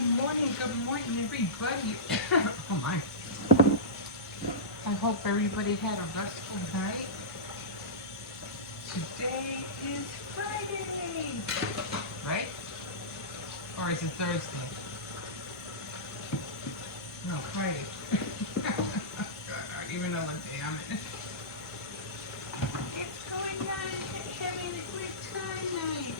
good morning, everybody. Oh my. I hope everybody had a restful night. Today is Friday, right? Or is it Thursday? No, Friday. I don't even know what day I'm in. It's going on, having a great time night.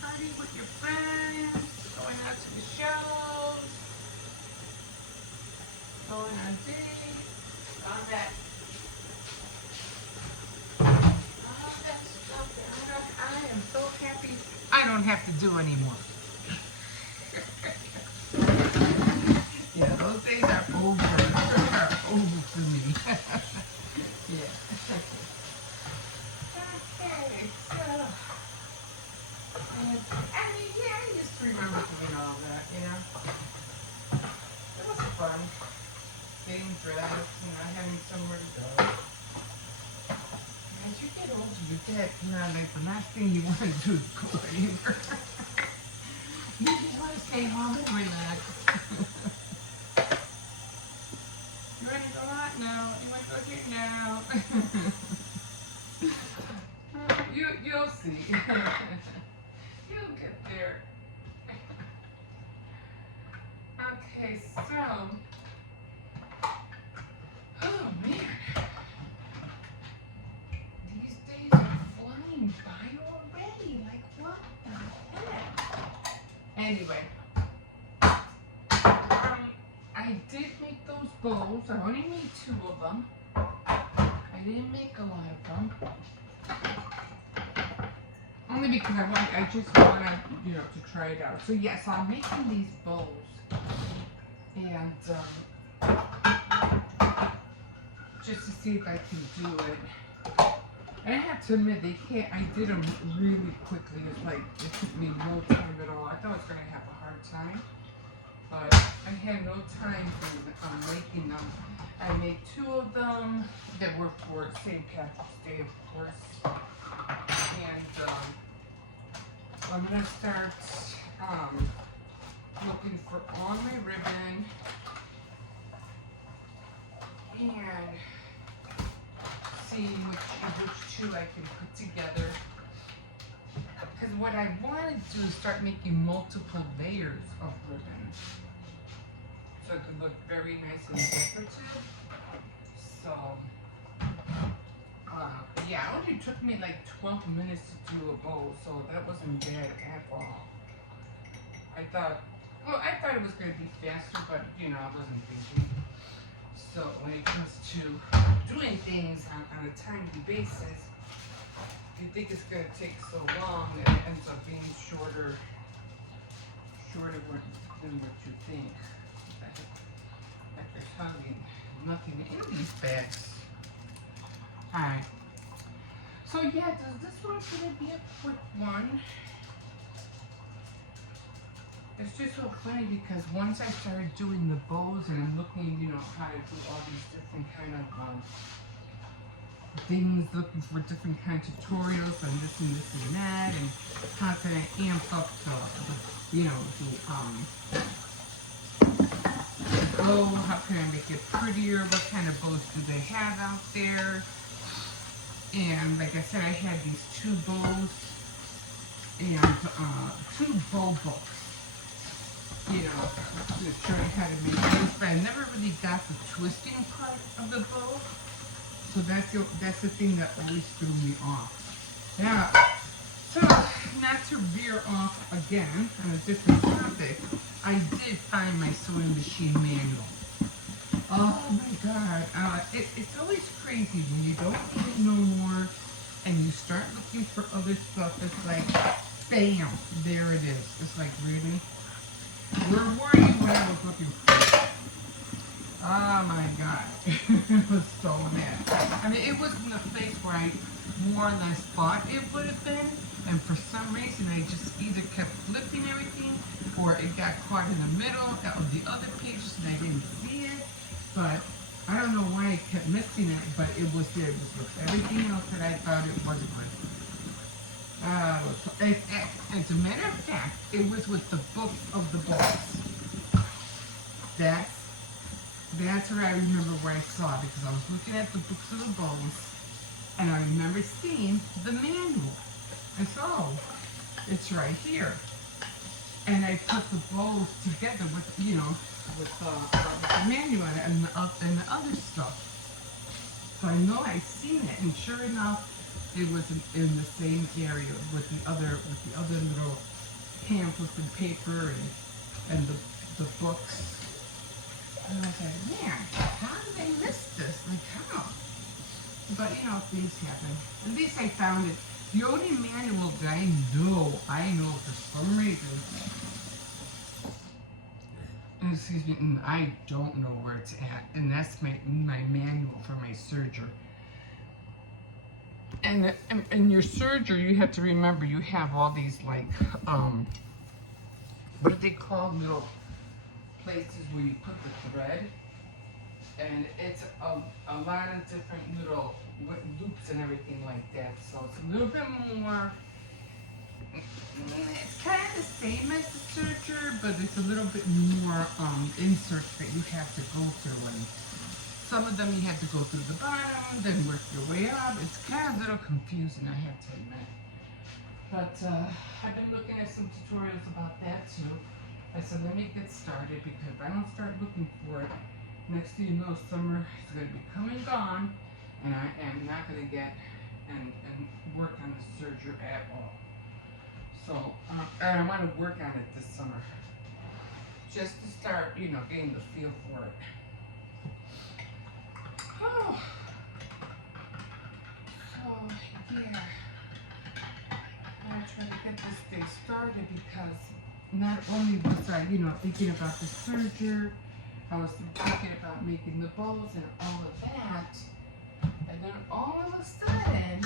Party with your friends, going out to the shows, going on dates, all that. I am so happy I don't have to do anymore. Yeah, those days are over. Are over for me. Yeah. Okay, so I mean, yeah, I used to remember doing all that, you know. It was fun. Getting dressed, you know, having somewhere to go. As you get older, you get, you know, like the last thing you want to do is go anywhere. You just want to stay home and relax. You want to go out now? You want to go here now? You'll see. You'll get there. Okay, so, oh man. These days are flying by already. Like, what the heck? Anyway, I did make those bowls. I only made 2 of them. I didn't make a lot of them. Only because I just wanted, you know, to try it out. So yes, I'm making these bowls. And, just to see if I can do it. And I have to admit, I did them really quickly. It's like, it took me no time at all. I thought I was going to have a hard time, but I had no time for making them. I made 2 of them that were for St. Patrick's Day, of course. And I'm going to start looking for all my ribbon and seeing which 2 I can put together. Because what I want to do is start making multiple layers of ribbon, so it could look very nice and decorative. So, yeah, it only took me like 12 minutes to do a bowl, so that wasn't bad at all. I thought it was going to be faster, but, you know, I wasn't thinking. So when it comes to doing things on a timely basis, you think it's going to take so long that it ends up being shorter than what you think. After having nothing in these bags. Alright. So yeah, this one's going to be a quick one. It's just so funny because once I started doing the bows and I'm looking, you know, how to do all these different kind of things, looking for different kind of tutorials on this and that, and how can I amp up the you know, the bow, how can I make it prettier, what kind of bows do they have out there. And like I said, I had these 2 bows and 2 bow books. You know, to show you how to make this, but I never really got the twisting part of the bow, so that's the thing that always threw me off. Now, so not to veer off again on a different topic, I did find my sewing machine manual. Oh my God, it's always crazy when you don't need it no more, and you start looking for other stuff. It's like, bam, there it is. It's like, really? Where were you when I was looking for it? Oh my God. It was so mad. I mean, it was in the place where I more or less thought it would have been, and for some reason I just either kept flipping everything, or it got caught in the middle of the other pages and I didn't see it. But I don't know why I kept missing it, but it was there. It was with everything else that I thought it wasn't. As a matter of fact, it was with the books of the books. That's that's where I remember where I saw it because I was looking at the books of the bows, and I remember seeing the manual. And so it's right here. And I put the bows together with with the manual and the other stuff. So I know I've seen it, and sure enough, it was in the same area with the other little pamphlets and paper and the books. And I was like, man, how did I miss this? Like how? But things happen. At least I found it. The only manual that I know for some reason, excuse me, I don't know where it's at, and that's my manual for my serger. And your serger, you have to remember, you have all these like what do they call little places where you put the thread, and it's a lot of different little loops and everything like that. So it's a little bit more. It's kind of the same as the serger, but it's a little bit more inserts that you have to go through, and some of them you have to go through the bottom, then work your way up. It's kind of a little confusing, I have to admit. But I've been looking at some tutorials about that too. I said, let me get started because if I don't start looking for it, next thing you know, summer is going to be come and gone, and I am not going to get and work on the serger at all. So, and I want to work on it this summer, just to start, getting the feel for it. Oh, so yeah, I'm trying to get this thing started because not only was I, thinking about the serger, I was thinking about making the bows and all of that, and then all of a sudden,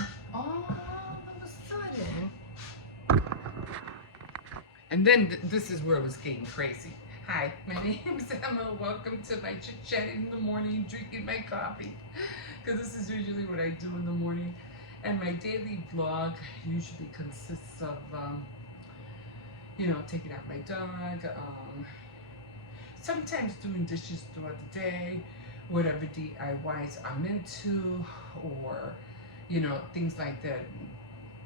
and then this is where it was getting crazy. Hi, my name's Emma. Welcome to my chit-chat in the morning, drinking my coffee. Because this is usually what I do in the morning. And my daily vlog usually consists of, taking out my dog, sometimes doing dishes throughout the day, whatever DIYs I'm into, or, things like that.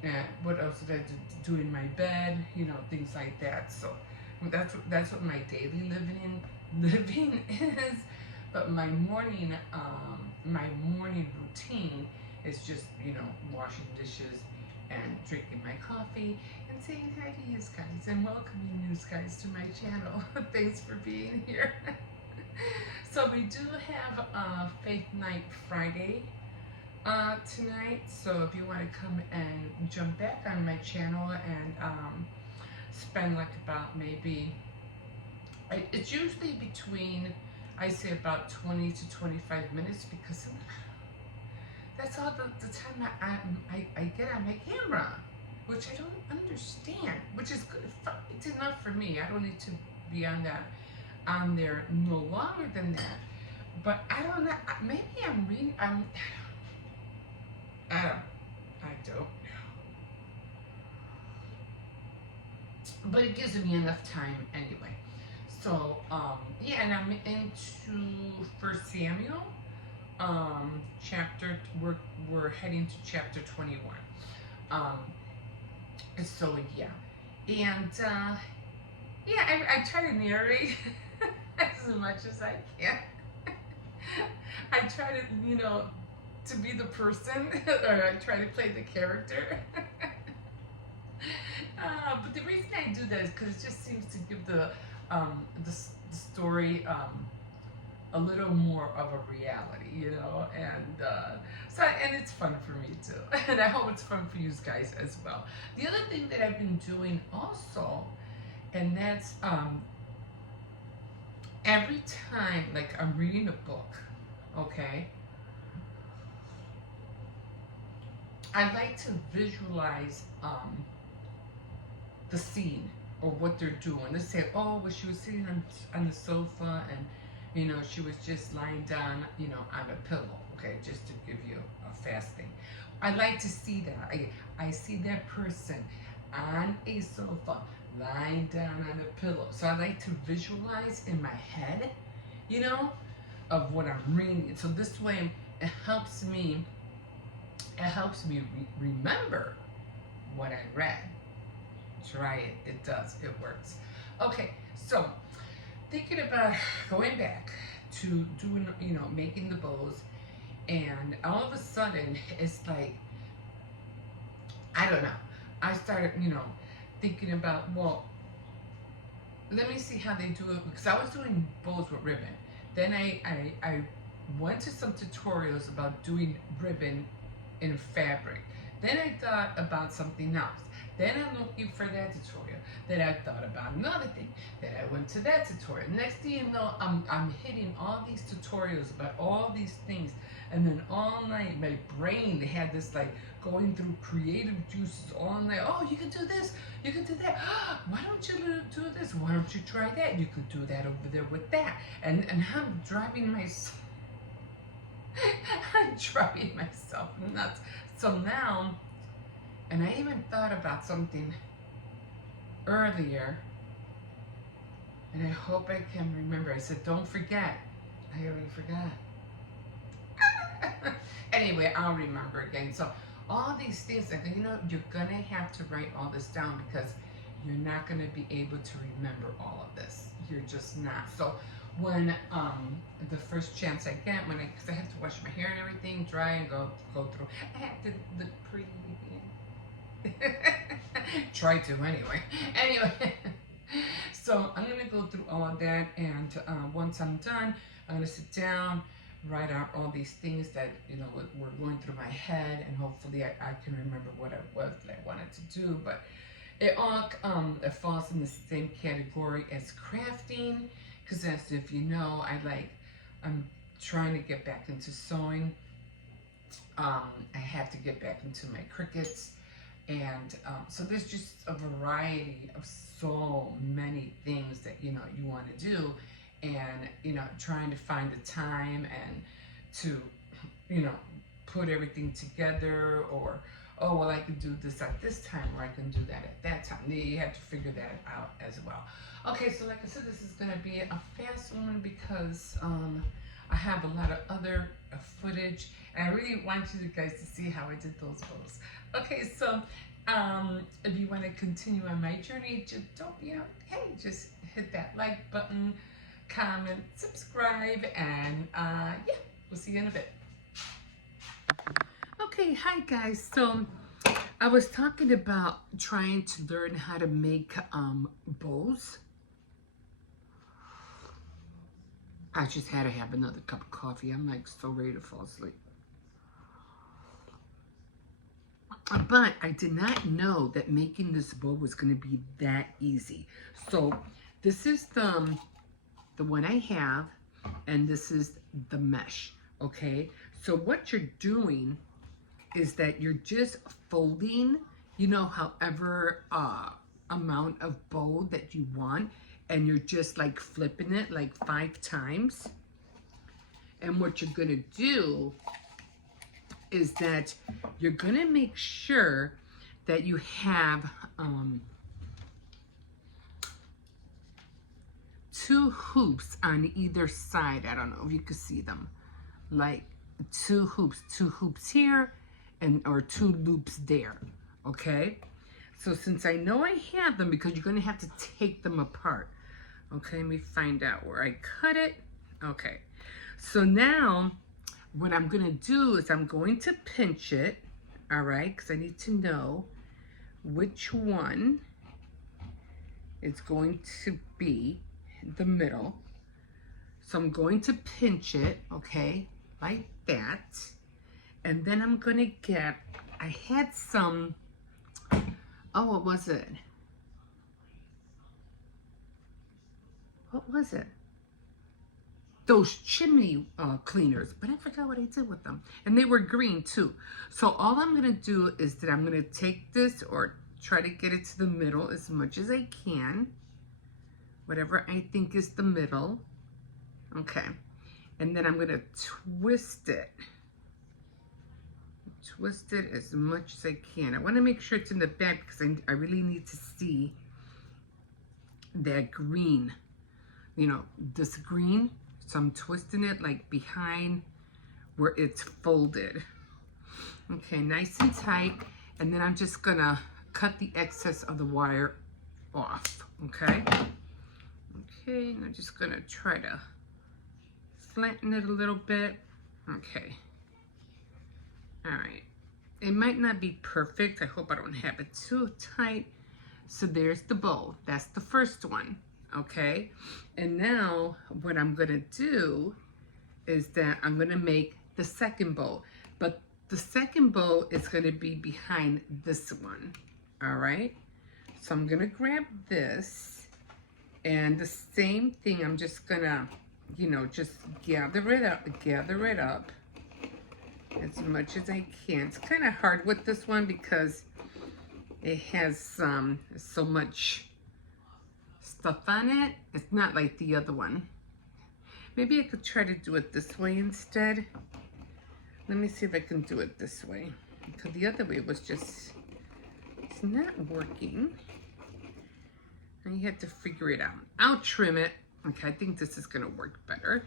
And what else did I do in my bed? Things like that. So that's what my daily living is. But my morning routine is just washing dishes and drinking my coffee and saying hi to you guys and welcoming you guys to my channel. Thanks for being here. So we do have Faith Night Friday tonight, so if you want to come and jump back on my channel and spend like about maybe, it's usually between, I say about 20 to 25 minutes because that's all the time I get on my camera, which I don't understand, which is good. It's enough for me. I don't need to be on there no longer than that. But I don't know, maybe I don't know. But it gives me enough time anyway. So, yeah, and I'm into 1 Samuel, we're heading to chapter 21. So, yeah. And, yeah, I try to narrate as much as I can. I try to, to be the person, or I try to play the character. But the reason I do that is because it just seems to give the story a little more of a reality, and so and it's fun for me too, and I hope it's fun for you guys as well. The other thing that I've been doing also, and that's every time like I'm reading a book, okay, I like to visualize the scene or what they're doing. Let's say, oh, well, she was sitting on the sofa and, she was just lying down, on a pillow, okay, just to give you a fast thing. I like to see that. I see that person on a sofa, lying down on a pillow. So I like to visualize in my head, you know, of what I'm reading. So this way, it helps me. It helps me remember what I read. Try it. It does. It works. Okay. So thinking about going back to doing, making the bows, and all of a sudden, it's like, I don't know. I started, thinking about, well, let me see how they do it, because I was doing bows with ribbon. Then I went to some tutorials about doing ribbon in fabric. Then I thought about something else. Then I'm looking for that tutorial. Then I thought about another thing. Then I went to that tutorial. Next thing you know, I'm hitting all these tutorials about all these things. And then all night, my brain had this like going through creative juices all night. Oh, you can do this. You can do that. Why don't you do this? Why don't you try that? You could do that over there with that. And I'm driving myself. I'm driving myself nuts. So now, and I even thought about something earlier, and I hope I can remember. I said, don't forget. I already forgot. Anyway, I'll remember again. So all these things, you're gonna have to write all this down, because you're not gonna be able to remember all of this. You're just not. So when the first chance I get, because I have to wash my hair and everything, dry and go through, I have to look pretty again. Try to anyway. Anyway, so I'm gonna go through all of that, and once I'm done, I'm gonna sit down, write out all these things that were going through my head, and hopefully I can remember what it was that I wanted to do. But it all it falls in the same category as crafting, because as if you know, I'm trying to get back into sewing. I have to get back into my Cricuts, and so there's just a variety of so many things that you want to do, and trying to find the time and to put everything together, or oh well, I can do this at this time, or I can do that at that time. You have to figure that out as well. Okay, so like I said, this is going to be a fast one, because I have a lot of other footage, and I really want you guys to see how I did those bows. Okay, so if you want to continue on my journey, just don't, hey, just hit that like button, comment, subscribe, and yeah, we'll see you in a bit. Okay, hi guys. So I was talking about trying to learn how to make bows. I just had to have another cup of coffee. I'm like so ready to fall asleep. But I did not know that making this bow was going to be that easy. So this is the one I have, and this is the mesh, okay? So what you're doing is that you're just folding, however amount of bow that you want, and you're just like flipping it like 5 times. And what you're gonna do is that you're gonna make sure that you have 2 hoops on either side. I don't know if you can see them, like 2 hoops here, or 2 loops there. Okay, so since I know I have them, because you're gonna have to take them apart. Okay, let me find out where I cut it. Okay, so now what I'm gonna do is I'm going to pinch it, all right, because I need to know which one is going to be the middle. So I'm going to pinch it, okay, like that. And then I'm gonna get, I had some, oh, what was it? What was it? Those chimney cleaners, but I forgot what I did with them. And they were green too. So all I'm gonna do is that I'm gonna take this, or try to get it to the middle as much as I can. Whatever I think is the middle. Okay. And then I'm gonna twist it. twist it as much as I can. I want to make sure it's in the back because I really need to see that green, you know, this green. So I'm twisting it like behind where it's folded. Okay, nice and tight. And then I'm just gonna cut the excess of the wire off, okay? Okay, and I'm just gonna try to flatten it a little bit. Okay. All right. It might not be perfect. I hope I don't have it too tight. So there's the bow. That's the first one, okay? And now what I'm gonna do is that I'm gonna make the second bow. But the second bow is gonna be behind this one, all right? So I'm gonna grab this, and the same thing, I'm just gonna, you know, just gather it up as much as I can. It's kind of hard with this one because it has so much stuff on it. It's not like the other one. Maybe I could try to do it this way instead. Let me see if I can do it this way, because the other way was just, it's not working. And you have to figure it out. I'll trim it. Okay, I think this is gonna work better.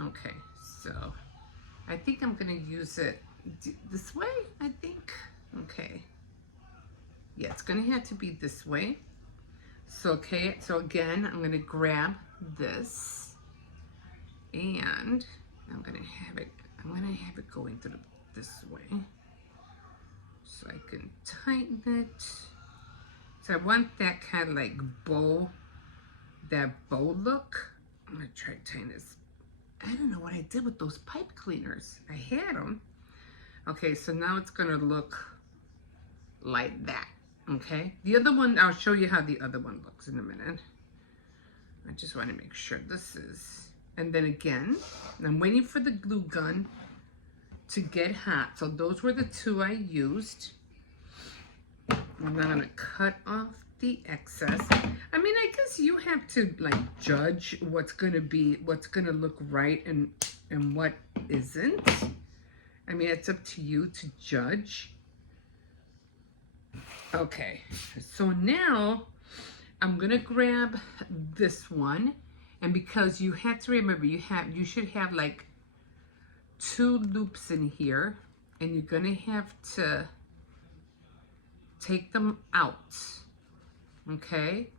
Okay, so I think I'm gonna use it this way, I think. Okay. Yeah, it's gonna have to be this way. So, okay, so again, I'm gonna grab this and I'm gonna have it going through this way. So I can tighten it. So I want that kind of like bow, that bow look. I'm gonna try to tighten this. I don't know what I did with those pipe cleaners. I had them. Okay, so now it's gonna look like that, okay? The other one, I'll show you how the other one looks in a minute. I just wanna make sure this is, and then again, I'm waiting for the glue gun to get hot. So those were the two I used. I'm gonna cut off the excess. I mean, I guess you have to like judge what's gonna look right and what isn't. I mean, it's up to you to judge. Okay, so now I'm gonna grab this one, and because you have to remember, you should have like 2 loops in here, and you're gonna have to take them out. Okay,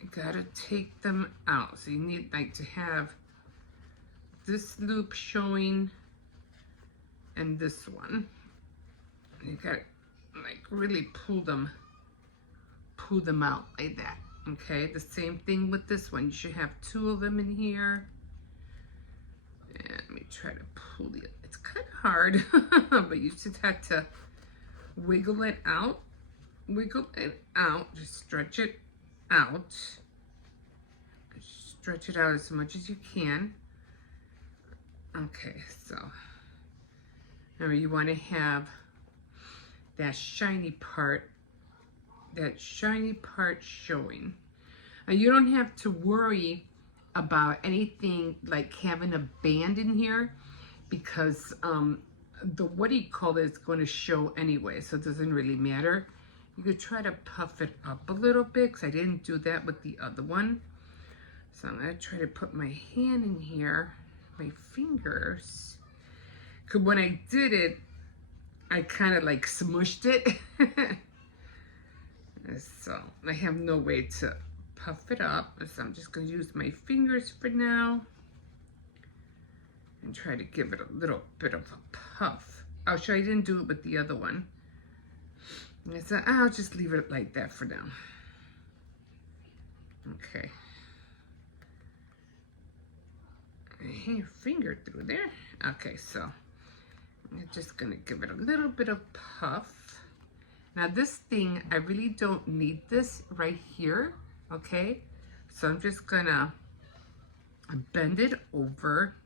you gotta take them out. So you need like to have this loop showing and this one. You gotta like really pull them out like that. Okay, the same thing with this one. You should have 2 of them in here. And let me try to pull it. It's kind of hard, but you just have to wiggle it out. Wiggle it out. Just stretch it out. Stretch it out as much as you can. Okay, so now you want to have that shiny part showing. Now you don't have to worry about anything like having a band in here, because the what do you call it is going to show anyway, so it doesn't really matter. You could try to puff it up a little bit, because I didn't do that with the other one. So I'm going to try to put my hand in here, my fingers, because when I did it, I kind of like smushed it. So I have no way to puff it up, so I'm just going to use my fingers for now and try to give it a little bit of a puff. Oh, sure, I didn't do it with the other one. So I'll just leave it like that for now. Okay. Hang your finger through there. Okay, so I'm just gonna give it a little bit of puff. Now this thing, I really don't need this right here, okay? So I'm just gonna bend it over,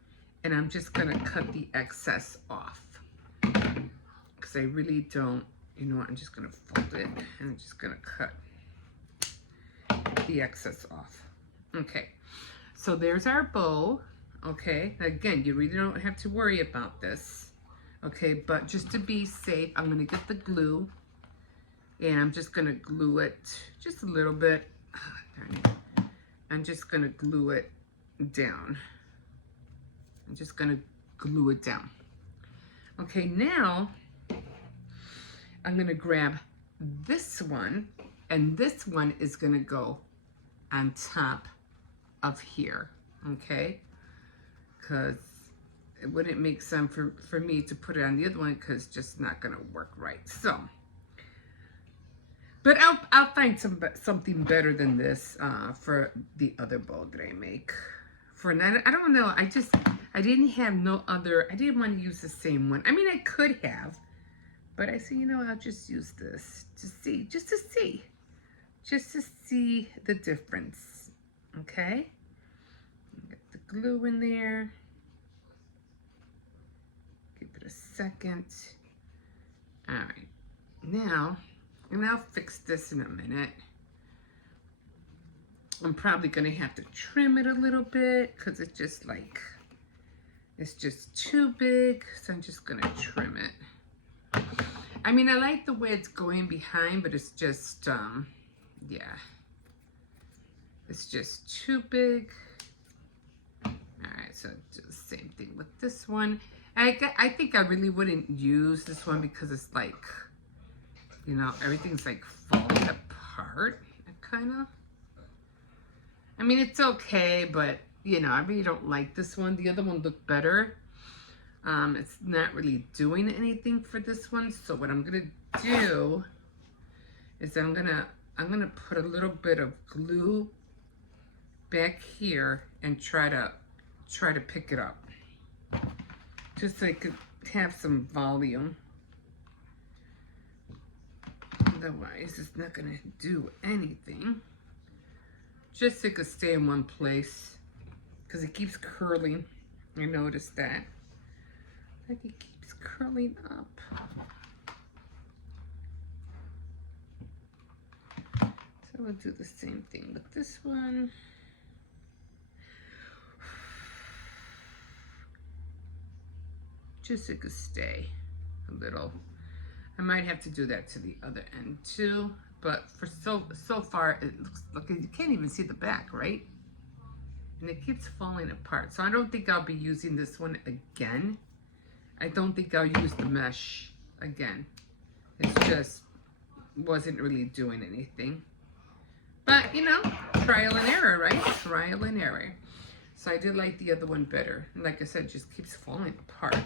and I'm just gonna cut the excess off, because I really don't, you know what, I'm just gonna fold it, and I'm just gonna cut the excess off. Okay, so there's our bow. Okay, again, you really don't have to worry about this. Okay, but just to be safe, I'm gonna get the glue and I'm just gonna glue it just a little bit. Darn it. I'm just gonna glue it down. I'm just gonna glue it down. Okay, now I'm gonna grab this one, and this one is gonna go on top of here, okay? Because it wouldn't make sense for me to put it on the other one because it's just not gonna work right. So, but I'll find something better than this for the other bow that I make. For now, I don't know. I didn't have no other. I didn't want to use the same one. I mean, I could have, but I said, you know, I'll just use this to see, just to see the difference. Okay. Get the glue in there. Give it a second. All right. Now, and I'll fix this in a minute. I'm probably gonna have to trim it a little bit because it's just too big. So I'm just gonna trim it. I mean, I like the way it's going behind, but it's just, yeah. It's just too big. All right, so do the same thing with this one. I think I really wouldn't use this one because it's like, you know, everything's like falling apart, kind of. I mean, it's okay, but, you know, I really don't like this one. The other one looked better. It's not really doing anything for this one. So what I'm going to do is I'm going to put a little bit of glue back here and try to pick it up. Just so I could have some volume. Otherwise, it's not going to do anything. Just so it could stay in one place. Because it keeps curling. I noticed that. Like it keeps curling up. So we'll do the same thing with this one. Just so it could stay a little. I might have to do that to the other end too. But for so far, it looks like you can't even see the back, right? And it keeps falling apart. So I don't think I'll be using this one again. I don't think I'll use the mesh again. It just wasn't really doing anything. But, you know, trial and error, right? Trial and error. So I did like the other one better. And like I said, it just keeps falling apart.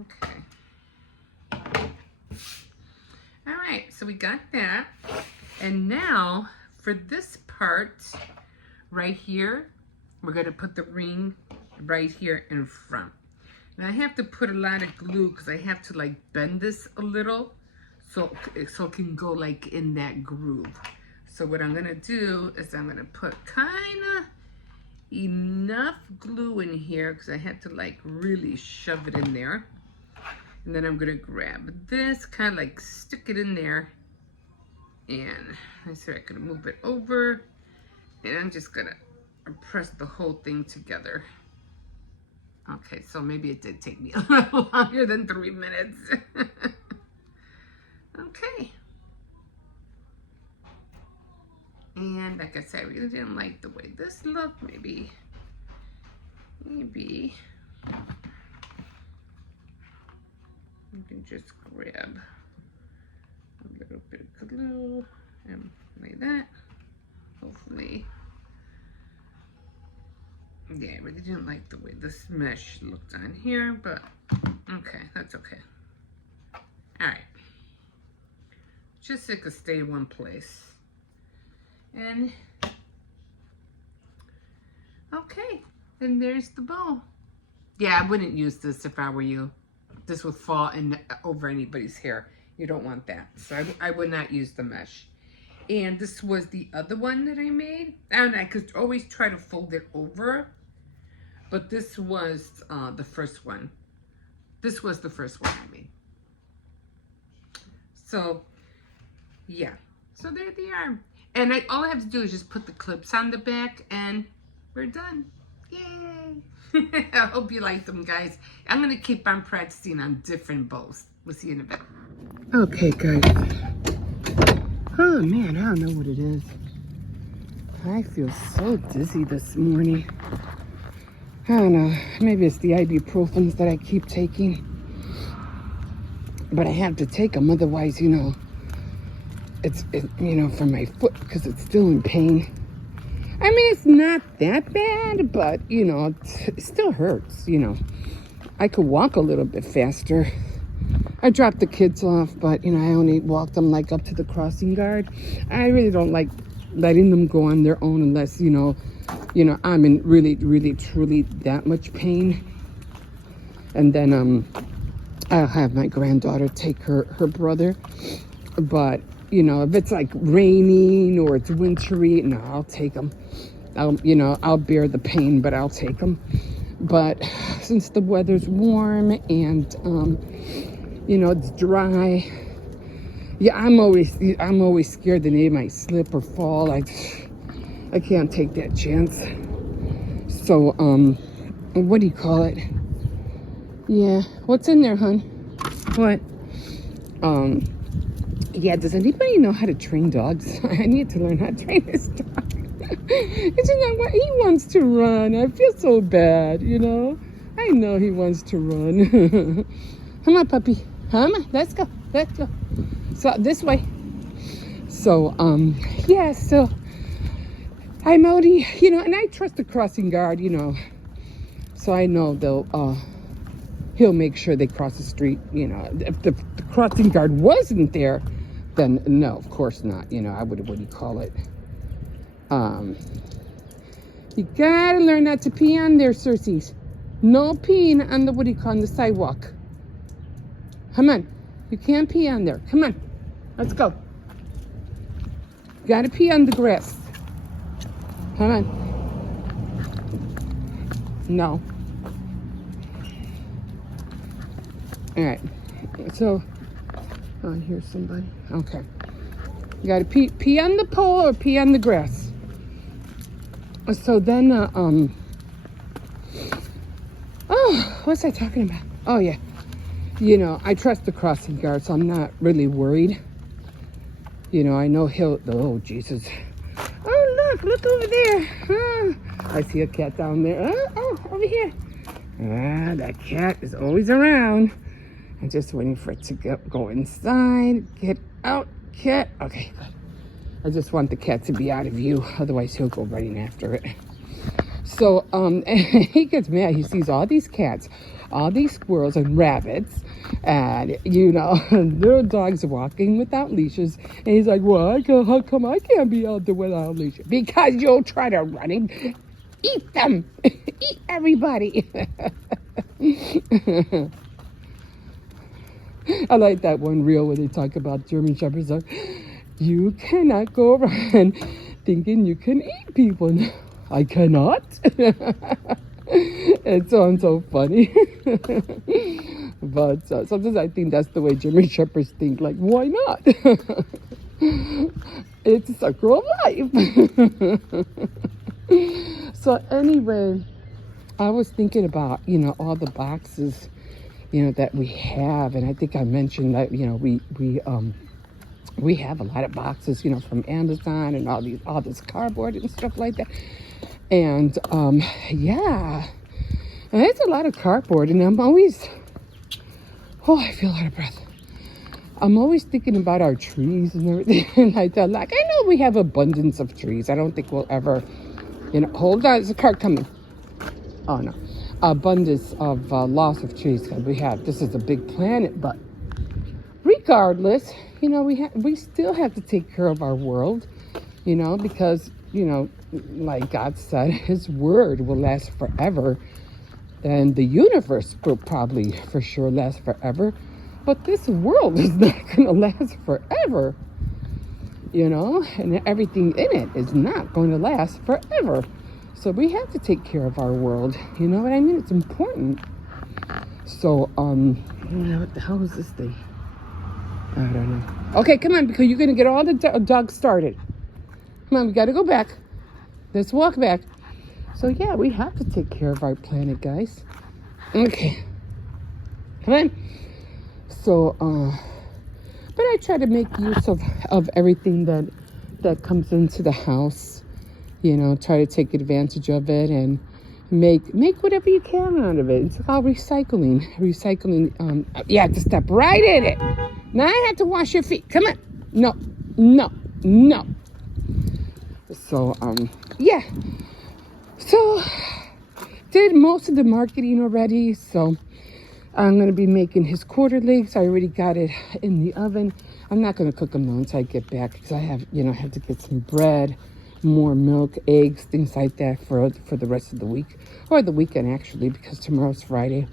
Okay. All right, so we got that. And now for this part right here, we're gonna put the ring right here in front. Now I have to put a lot of glue because I have to like bend this a little so it can go like in that groove. So what I'm gonna do is I'm gonna put kind of enough glue in here because I have to like really shove it in there. And then I'm gonna grab this, kind of like stick it in there. And I said I could move it over. And I'm just gonna press the whole thing together. Okay, so maybe it did take me a little longer than 3 minutes. Okay. And like I said, I really didn't like the way this looked. Maybe. You can just grab a little bit of glue and like that. Hopefully. Yeah, I really didn't like the way this mesh looked on here, but okay, that's okay. All right. Just so it could stay in one place. And okay, then there's the bow. Yeah, I wouldn't use this if I were you. This would fall in over anybody's hair. You don't want that. So I would not use the mesh. And this was the other one that I made. And I could always try to fold it over. But this was the first one. This was the first one I made. So, yeah. So there they are. And all I have to do is just put the clips on the back and we're done. Yay! I hope you like them, guys. I'm going to keep on practicing on different bows. We'll see you in a bit. Okay, guys. Oh, man, I don't know what it is. I feel so dizzy this morning. I don't know. Maybe it's the ibuprofens that I keep taking. But I have to take them. Otherwise, you know, it's for my foot because it's still in pain. I mean, it's not that bad, but, you know, it still hurts, you know. I could walk a little bit faster. I dropped the kids off, but, you know, I only walked them, like, up to the crossing guard. I really don't like letting them go on their own unless, you know, I'm in really, really, truly that much pain. And then I'll have my granddaughter take her brother. But, you know, if it's, like, raining or it's wintry, no, I'll take them. I'll bear the pain, but I'll take them. But since the weather's warm and, you know, it's dry, yeah, I'm always scared that they might slip or fall. I can't take that chance. So, what do you call it? Yeah, what's in there, hon? What? Yeah, does anybody know how to train dogs? I need to learn how to train this dog. It's not what he wants to run. I feel so bad, you know. I know he wants to run. Come on, puppy. Come on, let's go. Let's go. So this way. So yeah. So I'm Odie, you know, and I trust the crossing guard, you know. So I know he'll make sure they cross the street. You know, if the crossing guard wasn't there, then no, of course not. You know, I would, what do you call it? You gotta learn not to pee on there, Circes. No peeing on the, what do you call, on the sidewalk. Come on. You can't pee on there. Come on. Let's go. You gotta pee on the grass. Come on. No. All right. So, oh, here's somebody. Okay. You gotta pee on the pole or pee on the grass. So then, oh, what's I talking about? Oh, yeah. You know, I trust the crossing guard, so I'm not really worried. You know, I know he'll, oh, Jesus. Oh, look over there. I see a cat down there. Oh, over here. That cat is always around. I'm just waiting for it to go inside. Get out, cat. Okay, good. I just want the cat to be out of view. Otherwise, he'll go running after it. So, he gets mad. He sees all these cats, all these squirrels and rabbits, and, you know, little dogs walking without leashes. And he's like, well, how come I can't be out there without leashes? Because you'll try to run and eat them. Eat everybody. I like that one reel where they talk about German Shepherds. Like, you cannot go around thinking you can eat people. I cannot. It sounds so funny. But sometimes I think that's the way German Shepherds think. Like, why not? It's a circle of life. So anyway, I was thinking about, you know, all the boxes, you know, that we have. And I think I mentioned that, you know, we have a lot of boxes, you know, from Amazon and all this cardboard and stuff like that. And yeah, and it's a lot of cardboard. And I'm always, I feel out of breath. I'm always thinking about our trees and everything like that. Like, I know we have abundance of trees. I don't think we'll ever, you know, hold on, there's a car coming. Oh no, abundance of loss of trees because this is a big planet, but regardless, you know, we still have to take care of our world, you know, because, you know, like God said, his word will last forever. And the universe will probably for sure last forever. But this world is not going to last forever, you know, and everything in it is not going to last forever. So we have to take care of our world, you know what I mean? It's important. So, what the hell is this thing? I don't know. Okay, come on, because you're going to get all the dogs started. Come on, we got to go back. Let's walk back. So yeah, we have to take care of our planet, guys. Okay. Come on. So, but I try to make use of everything that comes into the house. You know, try to take advantage of it and make whatever you can out of it. It's all recycling. You have to step right in it. Now I have to wash your feet. Come on. No. So, yeah. So, did most of the marketing already. So, I'm going to be making his quarter legs. I already got it in the oven. I'm not going to cook them though until I get back because I have to get some bread, more milk, eggs, things like that for the rest of the week or the weekend actually, because tomorrow's Friday.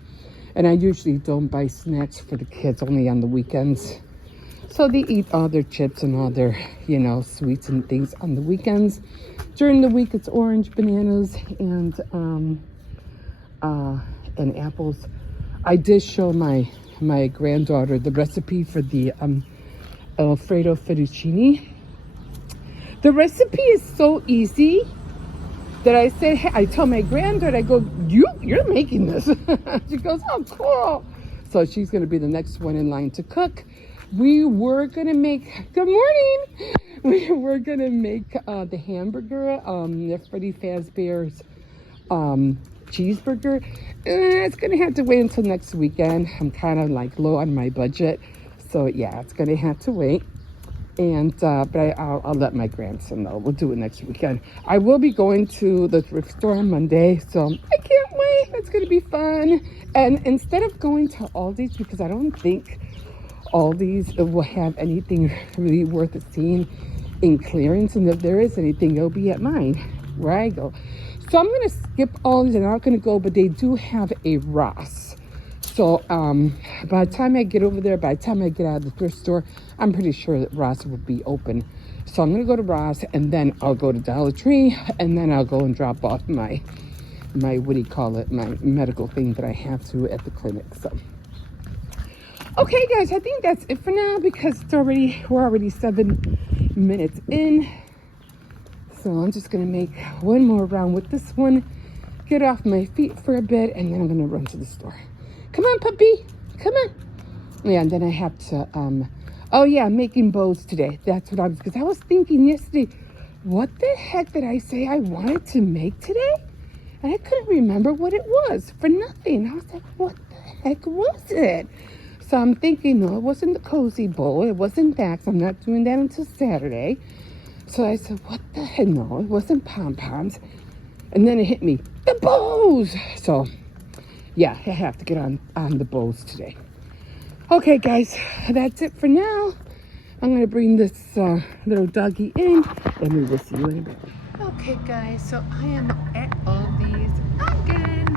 And I usually don't buy snacks for the kids, only on the weekends. So they eat all their chips and all their, sweets and things on the weekends. During the week, it's orange, bananas, and apples. I did show my granddaughter the recipe for the Alfredo fettuccine. The recipe is so easy that I said, hey, I told my granddaughter, I go, you're making this. She goes, oh, cool. So she's going to be the next one in line to cook. We were going to make, good morning. We were going to make the hamburger, Freddy Fazbear's cheeseburger. It's going to have to wait until next weekend. I'm kind of like low on my budget. So yeah, it's going to have to wait. And but I'll let my grandson know. We'll do it next weekend. I will be going to the thrift store on Monday, so I can't wait. It's going to be fun. And instead of going to Aldi's, because I don't think Aldi's will have anything really worth seeing in clearance, and if there is anything, it'll be at mine where I go. So I'm going to skip Aldi's and I'm not going to go, but they do have a Ross. So by the time I get over there, by the time I get out of the thrift store, I'm pretty sure that Ross will be open. So I'm going to go to Ross, and then I'll go to Dollar Tree, and then I'll go and drop off my my medical thing that I have to at the clinic. So, okay, guys, I think that's it for now because we're already 7 minutes in. So I'm just going to make one more round with this one, get off my feet for a bit, and then I'm going to run to the store. Come on, puppy. Come on. Yeah, and then I have to, I'm making bows today. That's what because I was thinking yesterday, what the heck did I say I wanted to make today? And I couldn't remember what it was for nothing. I was like, what the heck was it? So I'm thinking, no, it wasn't the cozy bowl. It wasn't that. I'm not doing that until Saturday. So I said, what the heck? No, it wasn't pom-poms. And then it hit me, the bows. So yeah, I have to get on the bows today. Okay, guys, that's it for now. I'm going to bring this little doggy in, and we will see you in a bit. Okay, guys, so I am at Aldi's again.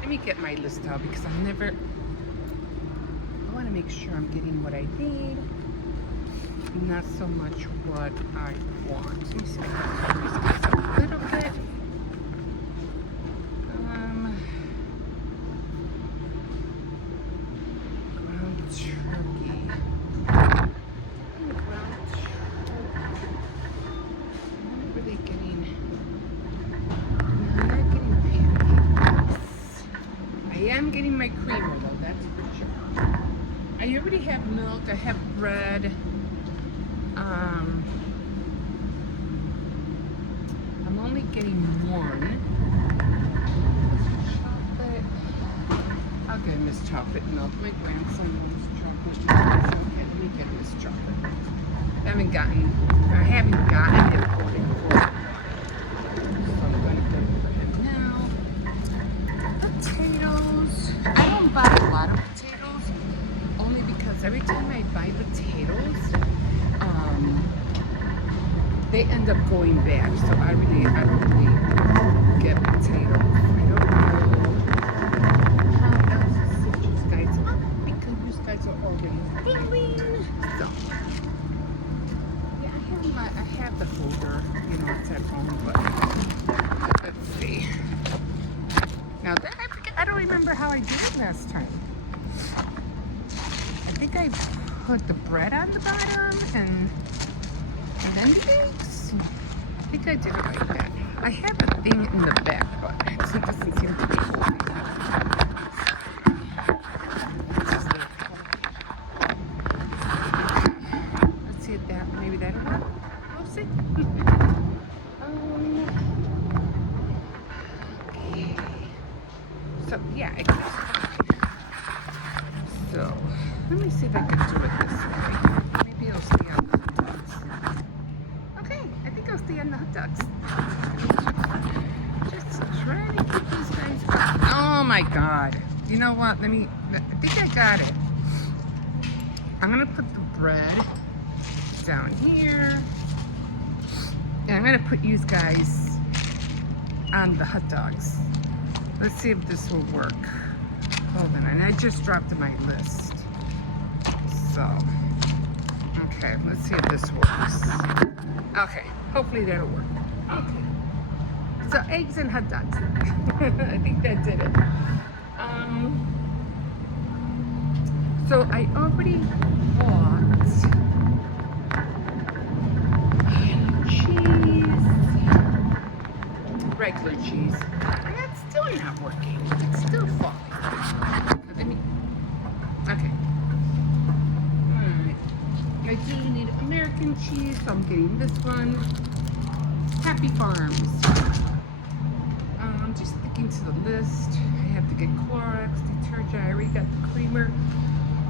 Let me get my list out because I want to make sure I'm getting what I need. Not so much what I want. Let me see if I can increase this up a little bit. Ground turkey. I'm not really getting. I'm not getting pancakes. I am getting my creamer though, that's for sure. I already have milk. I have bread. I'm only getting one. Chocolate. I'll get Miss Chocolate milk. My grandson loves chocolate milk. So okay, let me get Miss Chocolate milk. I haven't gotten it for him. So I'm gonna get it for him now. Potatoes. I don't buy a lot of potatoes, only because every time I buy potatoes, they end up going bad, so I don't really get potatoes. I don't know how else to set you guys up because you guys are already feeling. So yeah, I have the holder, it's at home, but let's see. Now then I don't remember how I did it last time. I think I put the bread on the bottom and then the eggs. I think I did it like that. I have a thing in the back, but it doesn't seem to be holding it. Let's see if that, maybe that'll work. We'll see. Okay. So, yeah, it goes fine. So, let me see if I can do it this way. Maybe it'll stay on the hot dogs. Okay, I think I'll stay on the hot dogs. Just trying to keep these guys up. Oh my god. You know what? I think I got it. I'm gonna put the bread down here. And I'm gonna put you guys on the hot dogs. Let's see if this will work. Hold on, and I just dropped my list. So, okay, let's see if this works. Okay, hopefully that'll work. Okay. So, eggs and hot dogs. I think that did it. So I already bought cheese, regular cheese, and that's still not working. It's still falling. Okay. Alright. I do need American cheese, so I'm getting this one. Happy Farms. I'm just sticking to the list. I have to get Clorox, detergent. I already got the creamer.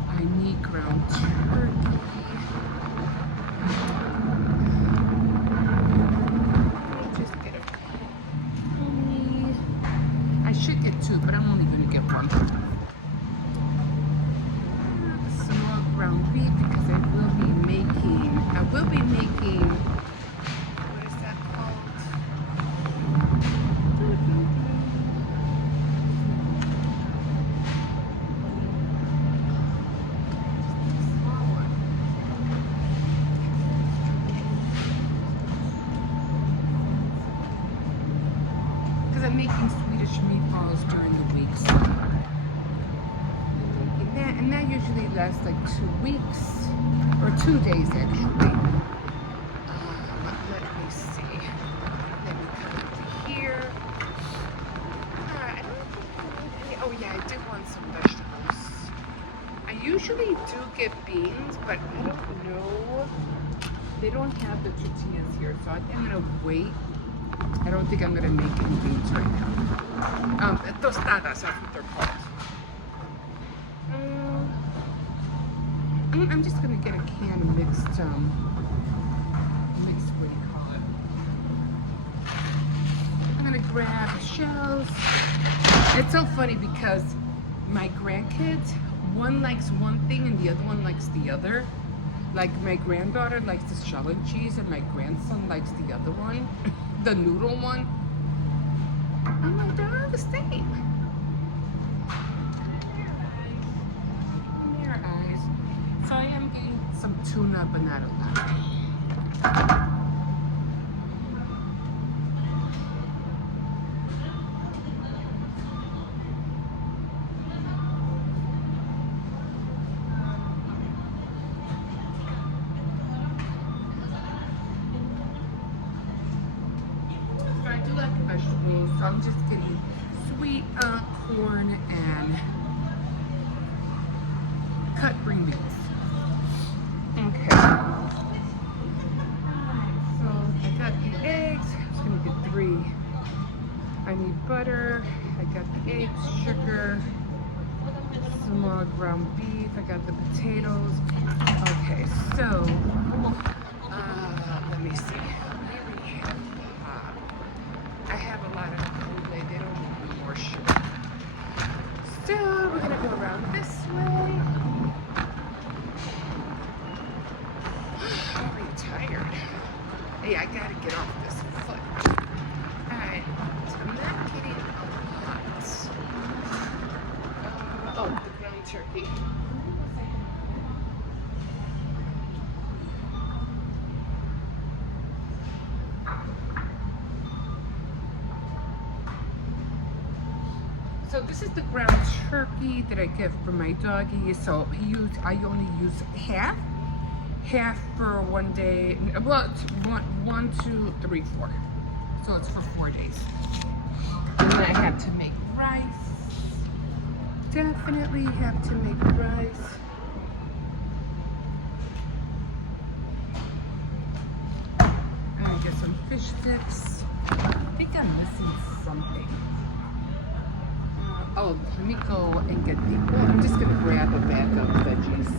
I need ground turkey. Let me just get a pony. I should get two, but I'm only going to get one. Some more ground beef because I will be making, what is that called? I'm making Swedish meatballs during the week, so I'm making that, and that usually lasts like 2 weeks, or 2 days actually. Let me see. Let me come over here. I don't think I need any. Oh yeah, I did want some vegetables. I usually do get beans, but I don't know. They don't have the tortillas here, so I think I'm gonna wait. I don't think I'm going to make any beans right now. Tostadas, that's what they're called. I'm just going to get a can of mixed, what do you call it? I'm going to grab the shells. It's so funny because my grandkids, one likes one thing and the other one likes the other. Like my granddaughter likes the shell and cheese and my grandson likes the other one. The noodle one. I'm like, they're all the same. In your eyes. So I am getting some tuna, but not a lot. Vegetables. So I'm just getting sweet corn and cut green beans. Okay. So I got the eggs. I'm just gonna get 3. I need butter. I got the eggs, sugar, some more ground beef. I got the potatoes. Okay, so let me see. I have a lot of Kool-Aid. They don't need more sugar. So we're gonna go around this way. I'm really tired. Hey, I gotta get off this foot. Alright, so I'm not getting a lot. Oh, the ground turkey. So this is the ground turkey that I get for my doggy. So I only use half for 1 day. Well, it's one, 2, 3, 4. So it's for 4 days. And then I have to make rice. Definitely have to make rice. And I get some fish sticks. I think I'm missing something. Oh, let me go and get the. Well, I'm just gonna grab a bag of veggies.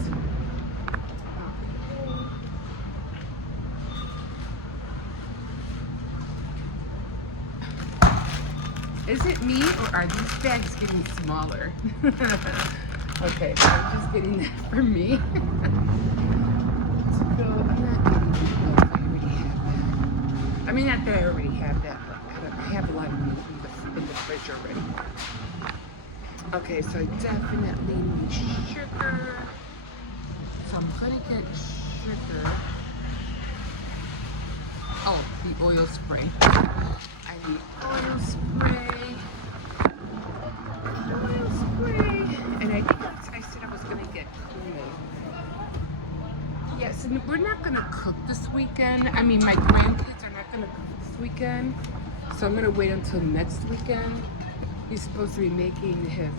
Is it me or are these bags getting smaller? Okay, I'm just getting that for me. I'm not getting that. I already have that. I mean, not that I already have that, but I have a lot of meat in the fridge already. Okay, so I definitely need sugar. So I'm gonna get sugar. Oh, the oil spray. I need oil spray. Oil spray. And I think I said I was gonna get cumin. Yes, and we're not gonna cook this weekend. I mean, my grandkids are not gonna cook this weekend. So I'm gonna wait until next weekend. He's supposed to be making his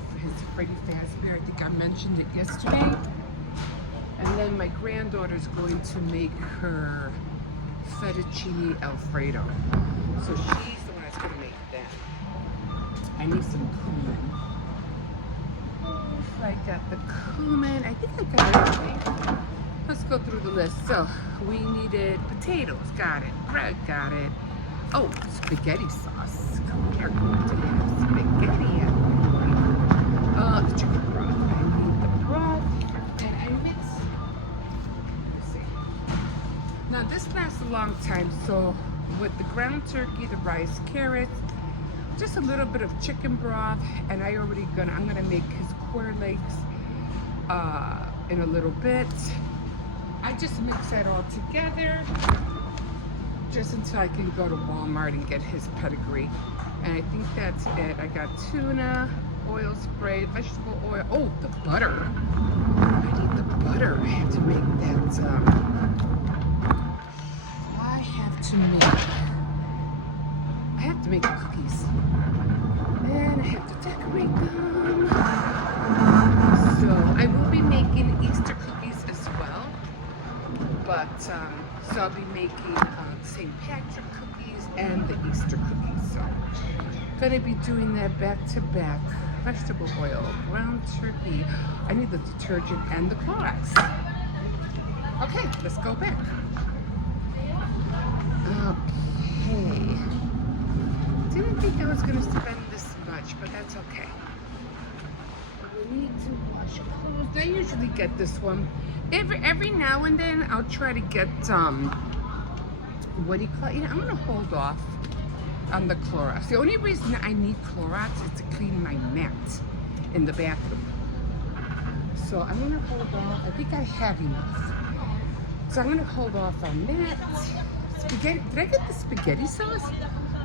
Freddy Fazbear. I think I mentioned it yesterday. And then my granddaughter's going to make her fettuccine Alfredo. So she's the one that's going to make that. I need some cumin. So I got the cumin. I think I got everything. Let's go through the list. So we needed potatoes. Got it. Bread. Got it. Oh, spaghetti sauce. Come here. To have spaghetti. The chicken broth. I need the broth. And I mix. Let's see. Now this lasts a long time. So with the ground turkey, the rice, carrots, just a little bit of chicken broth, and I'm gonna make his quarter legs in a little bit. I just mix that all together just until I can go to Walmart and get his pedigree. And I think that's it. I got tuna, oil spray, vegetable oil. Oh, the butter. I need the butter. I have to make that. I have to make the cookies. And I have to decorate them. So I will be making Easter cookies as well. But, so I'll be making St. Patrick cookies and the Easter cookies. So gonna be doing that back to back. Vegetable oil, ground turkey. I need the detergent and the Clorox. Okay, let's go back. Okay. Didn't think I was gonna spend this much, but that's okay. We need to wash clothes. I usually get this one. Every now and then I'll try to get what do you call it? I'm gonna hold off on the Clorox. The only reason I need Clorox is to clean my mat in the bathroom. So I'm gonna hold off. I think I have enough. So I'm gonna hold off on that. Spaghetti. Did I get the spaghetti sauce?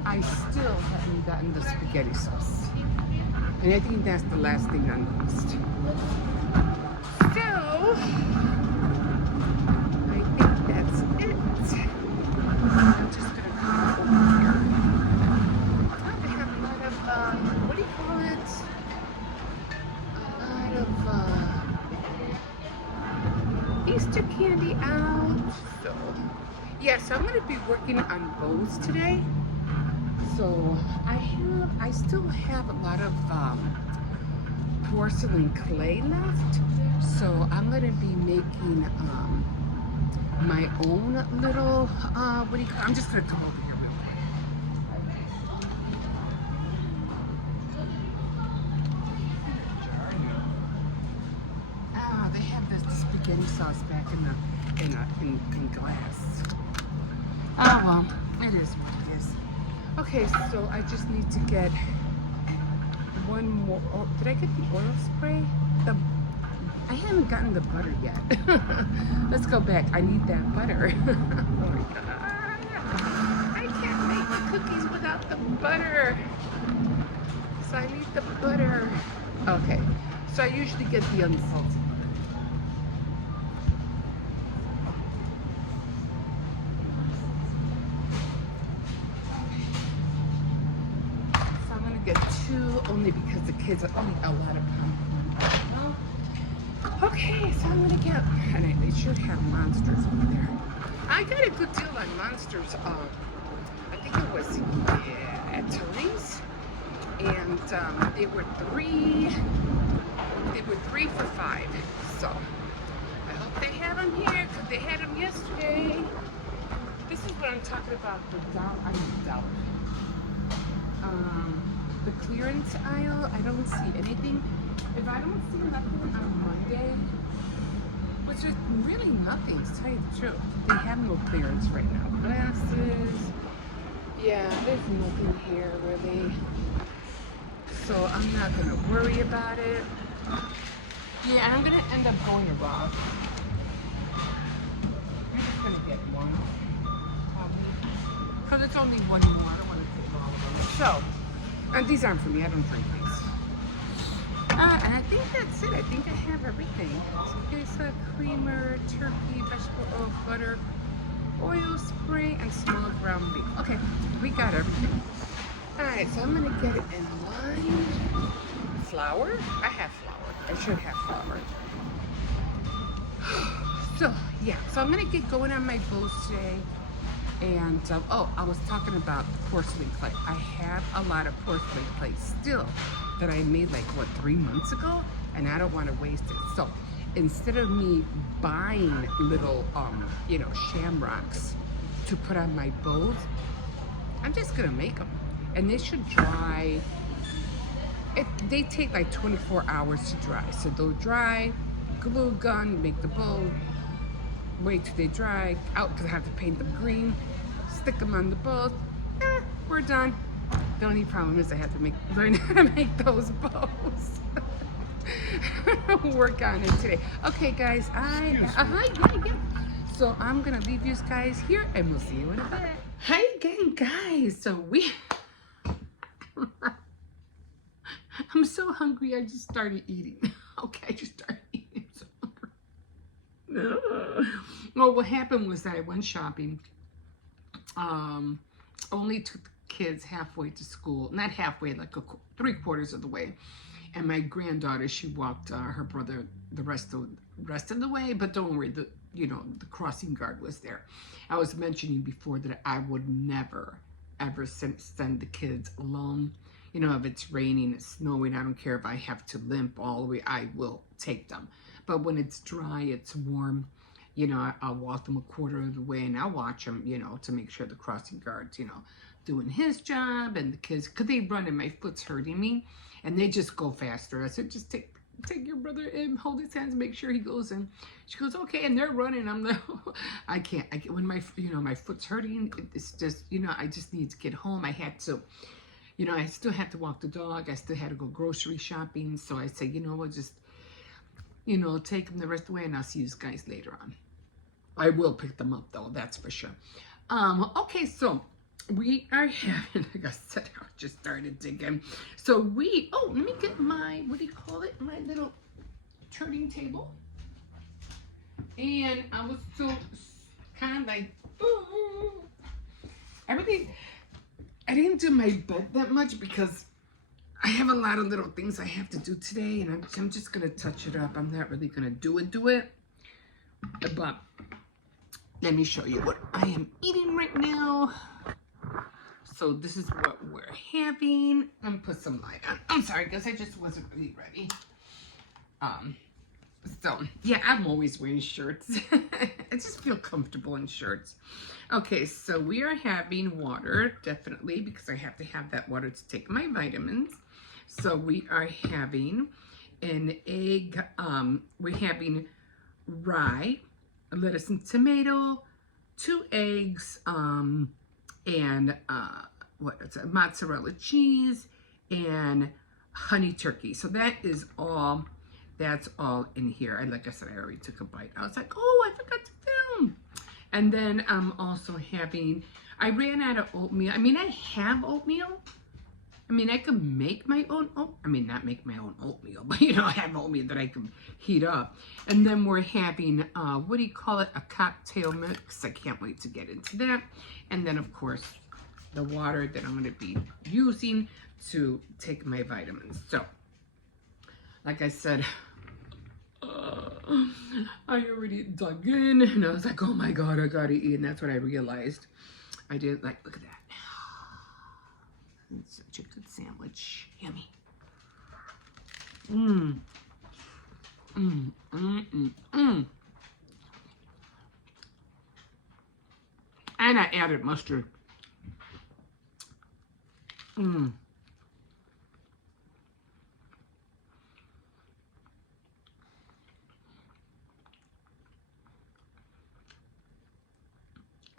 I still haven't gotten the spaghetti sauce. And I think that's the last thing on the list. So I think that's it. I'm just gonna come over here. They have a lot of, what do you call it? A lot of Easter candy out. So, yeah, so I'm gonna be working on bows today. So I still have a lot of porcelain clay left. So I'm gonna be making my own little, what do you call it? I'm just gonna come over here. They have this spaghetti sauce back in glass. Oh well, it is what it is. Okay, so I just need to get one more. Oh, did I get the oil spray? I haven't gotten the butter yet. Let's go back. I need that butter. Oh my God. I can't make the cookies without the butter. So I need the butter. Okay. So I usually get the unsalted. So I'm gonna get two only because the kids eat a lot of popcorn. Okay, so I'm gonna get, and they should have Monsters over there. I got a good deal on Monsters. I think it was at Tony's, and they were three for $5. So I hope they have them here because they had them yesterday. This is what I'm talking about. The dollar. The clearance aisle. I don't see anything. If I don't see nothing on Monday, which is really nothing, to tell you the truth, they have no clearance right now. Glasses. Yeah, there's nothing here really. So I'm not gonna worry about it. Yeah, I'm gonna end up going to Ross. I'm just gonna get one, probably, because it's only one more. I don't want to take all of them. So, and these aren't for me. I don't drink these. And I think that's it. I think I have everything. So there's a creamer, turkey, vegetable oil, butter, oil spray, and small ground beef. Okay, we got everything. Alright, so I'm gonna get it in line. Flour? I have flour. I should have flour. So, yeah. So I'm gonna get going on my bows today. And, oh, I was talking about the porcelain clay. I have a lot of porcelain clay still that I made like, what, 3 months ago? And I don't want to waste it. So instead of me buying little, you know, shamrocks to put on my bows, I'm just going to make them. And they should dry. They take like 24 hours to dry. So they'll dry, glue gun, make the bow, wait till they dry out because I have to paint them green, stick them on the bows. We're done. The only problem is I have to learn how to make those bows. Work on it today. Okay, guys. Yeah. So I'm gonna leave you guys here, and we'll see you in a bit. Hi again, guys. So I'm so hungry. I just started eating. Okay, I just started eating. I'm so hungry. Well, what happened was that I went shopping. Only took the kids halfway to school. Not halfway, like 3/4 of the way. And my granddaughter, she walked her brother the rest of the way. But don't worry, the crossing guard was there. I was mentioning before that I would never, ever send the kids alone. You know, if it's raining, it's snowing, I don't care if I have to limp all the way, I will take them. But when it's dry, it's warm, you know, I'll walk them 1/4 of the way, and I'll watch them, you know, to make sure the crossing guard's, you know, doing his job, and the kids, because they run and my foot's hurting me, and they just go faster. I said, just take your brother and hold his hands, make sure he goes in. She goes, okay, and they're running. I'm like, I can't, when my foot's hurting, it's just, you know, I just need to get home. I had to, you know, I still had to walk the dog. I still had to go grocery shopping. So I said, you know what, just, you know, take them the rest of the way, and I'll see you guys later on. I will pick them up, though, that's for sure. Okay, so we are having, like I said, I just started digging. So let me get my, what do you call it? My little turning table. And I was so kind of like, I didn't do my bed that much because I have a lot of little things I have to do today, and I'm just gonna touch it up. I'm not really gonna do it, but let me show you what I am eating right now. So this is what we're having. I'm gonna put some light on. I'm sorry, guys, I just wasn't really ready. So yeah, I'm always wearing shirts. I just feel comfortable in shirts. Okay, so we are having water, definitely, because I have to have that water to take my vitamins. So we are having an egg, we're having rye, lettuce and tomato, 2 eggs, and mozzarella cheese, and honey turkey. So that's all in here. And like I said, I already took a bite. I was like, oh, I forgot to film. And then I'm also having, I ran out of oatmeal. I mean, I have oatmeal, I mean, I can make my own oat. I mean, not make my own oatmeal, but you know, I have oatmeal that I can heat up. And then we're having, what do you call it? A cocktail mix. I can't wait to get into that. And then, of course, the water that I'm going to be using to take my vitamins. So, like I said, I already dug in, and I was like, oh my God, I gotta eat. And that's what I realized. I did, like, look at that. It's such a good sandwich. Yummy. Mmm. Mmm. Mmm. Mmm. Mmm. And I added mustard. Mmm.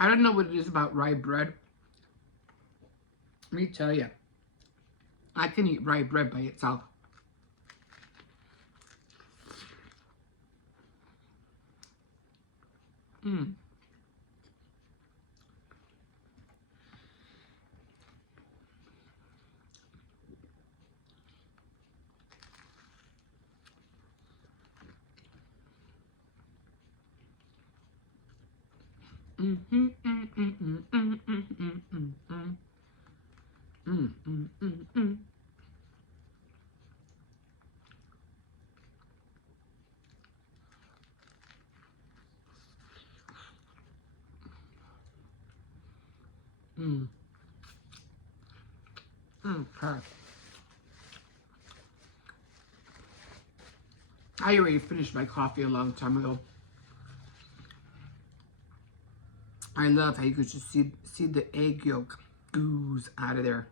I don't know what it is about rye bread. Let me tell you, I can eat rye bread by itself. Mmm. Mm-hmm, mm-hmm, mm-hmm, mm-hmm, mm-hmm, mm-hmm. Mm, mm, mm, mm. Mm. Okay. I already finished my coffee a long time ago. I love how you could just see the egg yolk ooze out of there.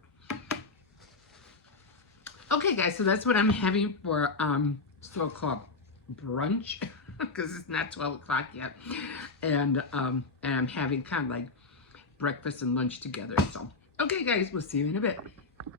Okay, guys, so that's what I'm having for so-called brunch because it's not 12 o'clock yet, and I'm having kind of like breakfast and lunch together. So, okay, guys, we'll see you in a bit.